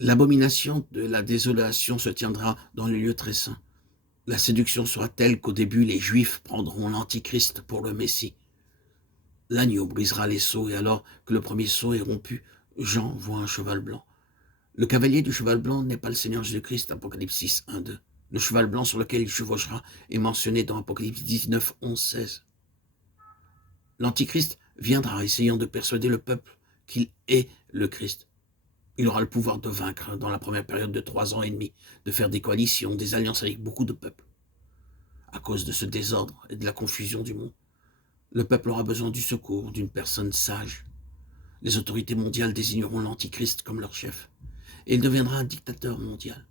L'abomination de la désolation se tiendra dans le lieu très saint. La séduction sera telle qu'au début, les Juifs prendront l'Antichrist pour le Messie. L'agneau brisera les sceaux, et alors que le premier sceau est rompu, Jean voit un cheval blanc. Le cavalier du cheval blanc n'est pas le Seigneur Jésus-Christ, Apocalypse 6, 1, 2. Le cheval blanc sur lequel il chevauchera est mentionné dans Apocalypse 19, 11, 16. L'Antichrist viendra essayant de persuader le peuple qu'il est le Christ. Il aura le pouvoir de vaincre dans la première période de 3 ans et demi, de faire des coalitions, des alliances avec beaucoup de peuples. À cause de ce désordre et de la confusion du monde, le peuple aura besoin du secours d'une personne sage. Les autorités mondiales désigneront l'Antichrist comme leur chef, et il deviendra un dictateur mondial.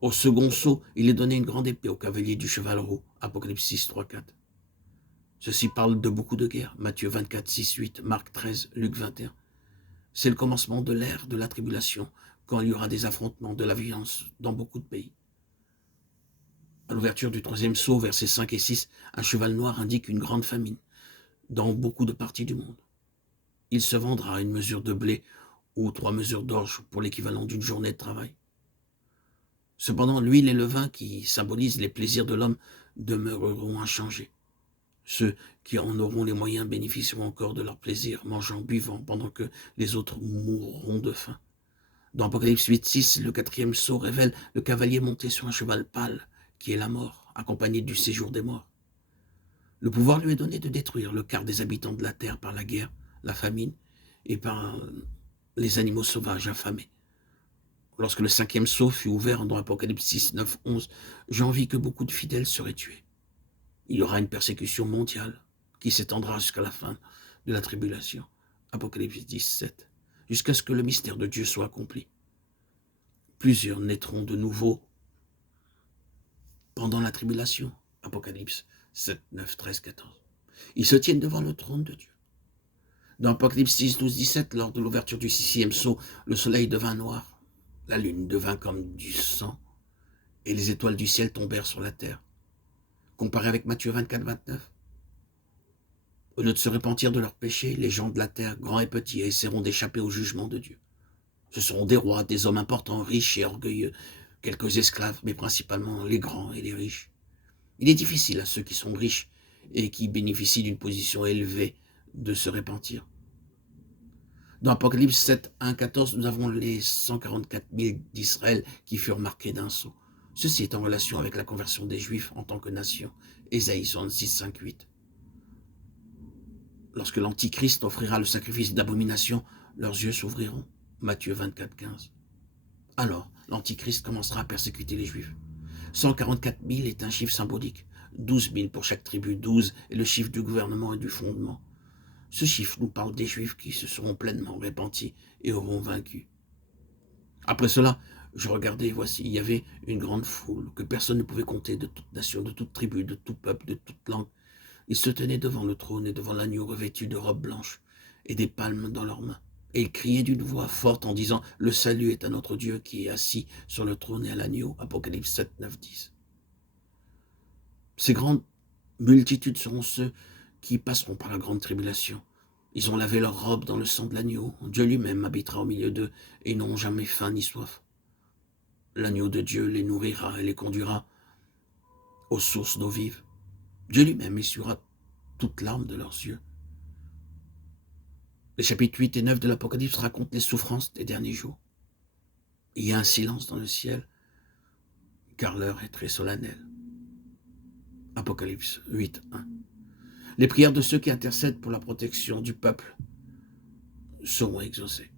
Au second sceau, il est donné une grande épée au cavalier du cheval roux, Apocalypse 6, 3, 4. Ceci parle de beaucoup de guerres, Matthieu 24, 6, 8, Marc 13, Luc 21. C'est le commencement de l'ère de la tribulation, quand il y aura des affrontements, de la violence dans beaucoup de pays. À l'ouverture du troisième sceau, versets 5 et 6, un cheval noir indique une grande famine dans beaucoup de parties du monde. Il se vendra une mesure de blé ou 3 mesures d'orge pour l'équivalent d'une journée de travail. Cependant, l'huile et le vin, qui symbolisent les plaisirs de l'homme, demeureront inchangés. Ceux qui en auront les moyens bénéficieront encore de leur plaisir, mangeant, buvant, pendant que les autres mourront de faim. Dans Apocalypse 8, 6, le quatrième sceau révèle le cavalier monté sur un cheval pâle, qui est la mort, accompagné du séjour des morts. Le pouvoir lui est donné de détruire le quart des habitants de la terre par la guerre, la famine et par les animaux sauvages affamés. Lorsque le cinquième sceau fut ouvert dans Apocalypse 6, 9, 11, j'en vis que beaucoup de fidèles seraient tués. Il y aura une persécution mondiale qui s'étendra jusqu'à la fin de la tribulation. Apocalypse 17, jusqu'à ce que le mystère de Dieu soit accompli. Plusieurs naîtront de nouveau pendant la tribulation. Apocalypse 7, 9, 13, 14. Ils se tiennent devant le trône de Dieu. Dans Apocalypse 6, 12, 17, lors de l'ouverture du sixième sceau, le soleil devint noir, la lune devint comme du sang, et les étoiles du ciel tombèrent sur la terre. Comparé avec Matthieu 24, 29. Au lieu de se repentir de leurs péchés, les gens de la terre, grands et petits, essaieront d'échapper au jugement de Dieu. Ce seront des rois, des hommes importants, riches et orgueilleux, quelques esclaves, mais principalement les grands et les riches. Il est difficile à ceux qui sont riches et qui bénéficient d'une position élevée de se repentir. Dans Apocalypse 7, 1, 14, nous avons les 144 000 d'Israël qui furent marqués d'un sceau. Ceci est en relation avec la conversion des Juifs en tant que nation. Ésaïe 66, 5, 8. Lorsque l'Antichrist offrira le sacrifice d'abomination, leurs yeux s'ouvriront. Matthieu 24, 15. Alors, l'Antichrist commencera à persécuter les Juifs. 144 000 est un chiffre symbolique. 12 000 pour chaque tribu, 12 est le chiffre du gouvernement et du fondement. Ce chiffre nous parle des Juifs qui se seront pleinement repentis et auront vaincu. Après cela, je regardais, voici, il y avait une grande foule que personne ne pouvait compter, de toute nation, de toute tribu, de tout peuple, de toute langue. Ils se tenaient devant le trône et devant l'agneau revêtu de robes blanches et des palmes dans leurs mains. Et ils criaient d'une voix forte en disant « Le salut est à notre Dieu qui est assis sur le trône et à l'agneau » Apocalypse 7, 9, 10. Ces grandes multitudes seront ceux qui passeront par la grande tribulation. Ils ont lavé leurs robes dans le sang de l'agneau. Dieu lui-même habitera au milieu d'eux et ils n'auront jamais faim ni soif. L'agneau de Dieu les nourrira et les conduira aux sources d'eau vive. Dieu lui-même essuiera toute larme de leurs yeux. Les chapitres 8 et 9 de l'Apocalypse racontent les souffrances des derniers jours. Il y a un silence dans le ciel, car l'heure est très solennelle. Apocalypse 8, 1. Les prières de ceux qui intercèdent pour la protection du peuple seront exaucées.